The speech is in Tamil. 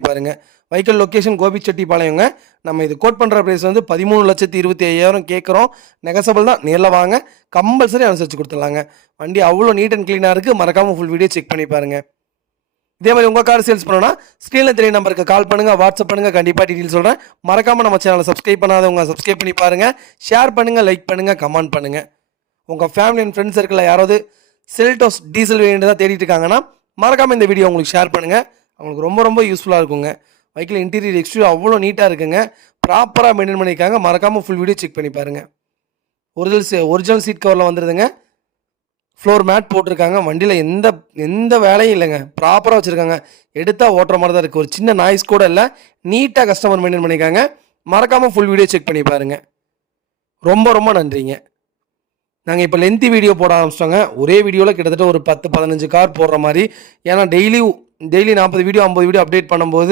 பாருங்க. வைக்கல் லொகேஷன் கோபிச்செட்டிப்பாளையங்க. நம்ம இது கோட் பண்ற பிரைஸ் வந்து 13,25,000 கேட்குறோம். நெகசபிள் தான். நேர்ல வாங்க. கம்பல்சரி அனுசரிச்சு குடுத்துடலாங்க. வண்டி அவ்வளோ நீட் அண்ட் கிளீனா இருக்கு. மறக்காம ஃபுல் வீடியோ செக் பண்ணி பாருங்க. இதே மாதிரி உங்க கார் சேல்ஸ் பண்ணனும்னா ஸ்கிரீன்ல தெரிய நம்பருக்கு கால் பண்ணுங்க, வாட்ஸ்அப் பண்ணுங்க. கண்டிப்பா டீடைல் சொல்றேன். மறக்காம நம்ம சேனலை சப்ஸ்கிரைப் பண்ணாதவங்க சப்ஸ்கிரைப் பண்ணி பாருங்க. ஷேர் பண்ணுங்க, லைக் பண்ணுங்க, கமெண்ட் பண்ணுங்க. உங்க ஃபேமிலி அண்ட் ஃப்ரெண்ட்ஸ் சர்க்கிளில் யாராவது செல்டோஸ் டீசல் வேரியண்ட் தான் தேடிட்டு இருக்காங்கன்னா மறக்காம இந்த வீடியோ உங்களுக்கு ஷேர் பண்ணுங்க. அவங்களுக்கு ரொம்ப ரொம்ப யூஸ்ஃபுல்லாக இருக்குங்க. பைக்கில் இன்டீரியர் எக்ஸ்டீரியர் அவ்வளோ நீட்டாக இருக்குங்க. ப்ராப்பராக மெயின்டைன் பண்ணியிருக்காங்க. மறக்காம ஃபுல் வீடியோ செக் பண்ணி பாருங்க. ஒரிஜினல் சீட் கவரில் வந்துருதுங்க. ஃப்ளோர் மேட் போட்டிருக்காங்க. வண்டியில் எந்த வேலையும் இல்லைங்க. ப்ராப்பராக வச்சுருக்காங்க. எடுத்தால் ஓட்டுற மாதிரி தான் இருக்குது. ஒரு சின்ன நாய்ஸ் கூட இல்லை. நீட்டாக கஸ்டமர் மெயின்டைன் பண்ணியிருக்காங்க. மறக்காமல் ஃபுல் வீடியோ செக் பண்ணி பாருங்கள். ரொம்ப ரொம்ப நன்றிங்க. நாங்கள் இப்போ லென்த்தி வீடியோ போட ஆரம்பிச்சிட்டோங்க. ஒரே வீடியோவில் கிட்டத்தட்ட ஒரு 10-15 கார் போடுற மாதிரி. ஏன்னா டெய்லி 40 வீடியோ 50 வீடியோ அப்டேட் பண்ணும்போது